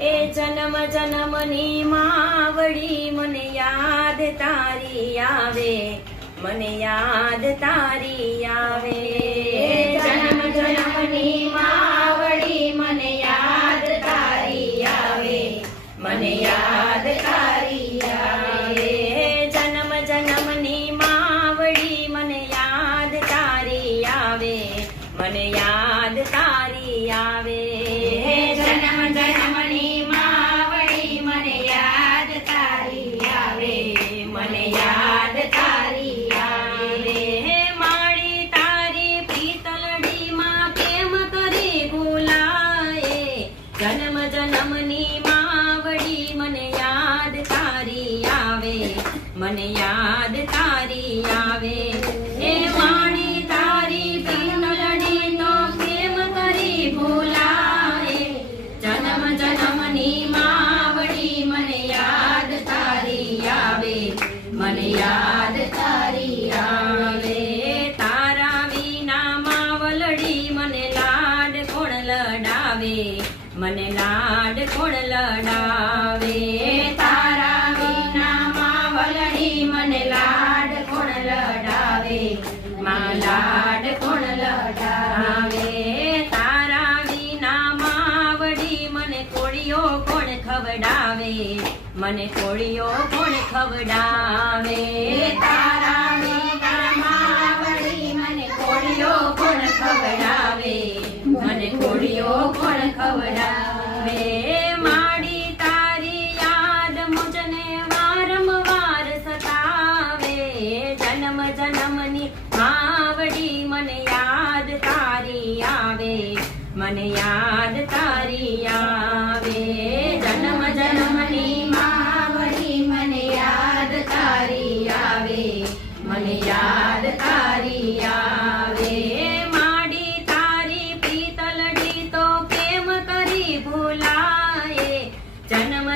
એ જન્મ જન્મની માવડી, મને યાદ તારી આવે, મને યાદ તારી આવે. જન્મ જન્મની મા મને લાડ કોણ લડાવે, તારા વિના માં મને લાડ કોણ લડાવે, મા લાડ કોણ લડાવે, તારા વિના માવડી મને કોળીઓ કોણ ખવડાવે, મને કોળીઓ કોણ ખવડાવે.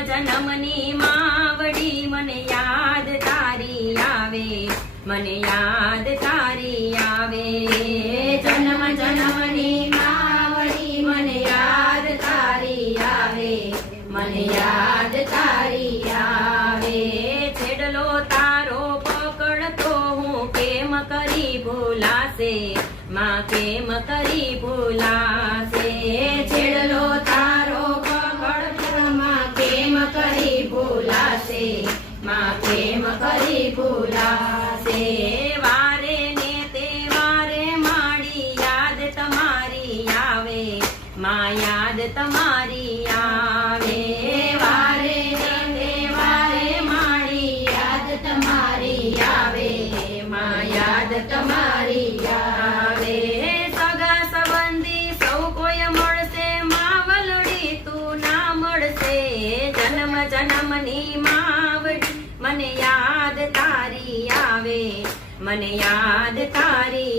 જન્મની માવડી મને યાદ તારી આવે મને યાદ તારી આવે જન્મ જન્મની માવડી મને યાદ તારી આવે મને યાદ તારી આવે છેડલો તારો પકડતો હું કેમ કરી ભૂલાશે માં કેમ કરી ભૂલાશે માં યાદ તમારી મારી તમારી આવે માં યાદ તમારી આવે. સગા સંબંધી સૌ કોઈ મળશે, માવલડી મળશે, જન્મ જન્મની માવડી, મને યાદ તારી આવે, મને યાદ તારી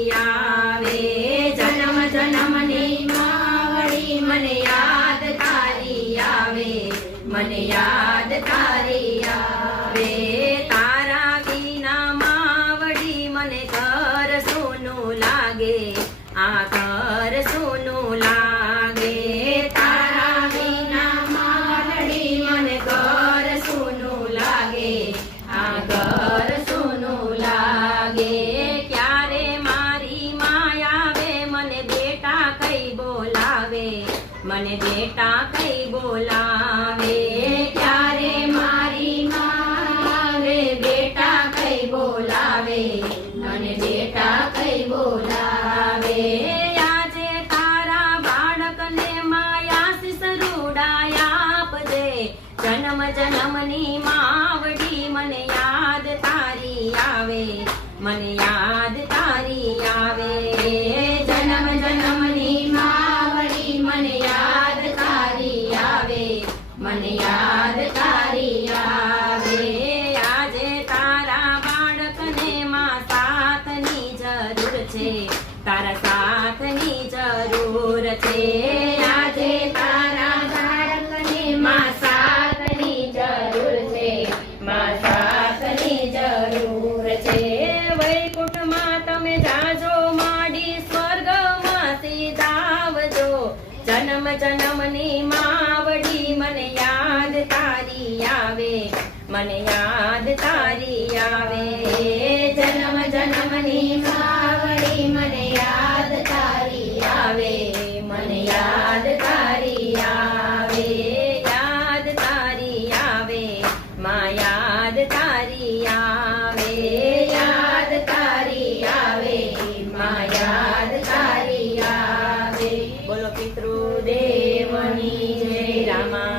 ಆಗೆ ಆಕಾಶ money, y'all. મને યાદ તારી આવે. જન્મ જન્મની ખાવડી મને યાદ તારી આવે. મને યાદ તારી આવે. યાદ તારી આવે. મા યાદ તારી આવે. યાદ તારી આવે. મા યાદ તારી આવે. બોલો પિતૃ દેવની જય રામા.